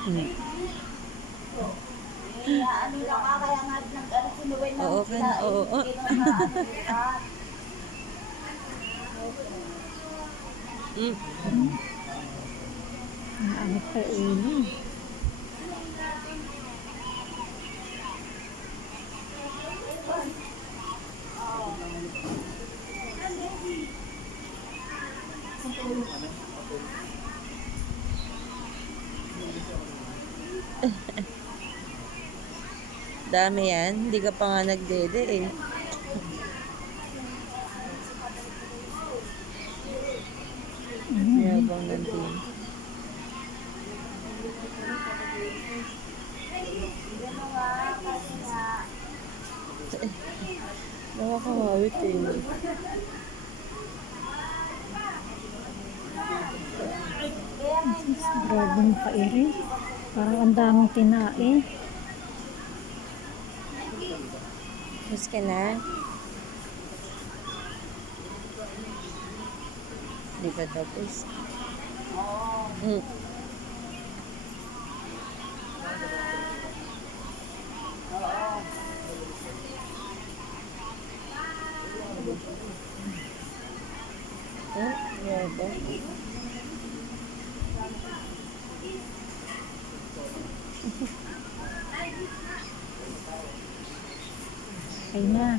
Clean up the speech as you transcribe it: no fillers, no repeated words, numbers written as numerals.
Hmm. Ano lang kaya nga nag-ano sinuwi ng Oo, kan, oo, oh. Mm. Ang angat sa ulo. Dami yan. Hindi ka pa nga nagdede eh. Yabang nandun. Nakakawawit eh. Grabe ng kairi. Parang ang daming tinae. Miss ka na? Hindi pa tapos. Mm. Yabang. Ay na.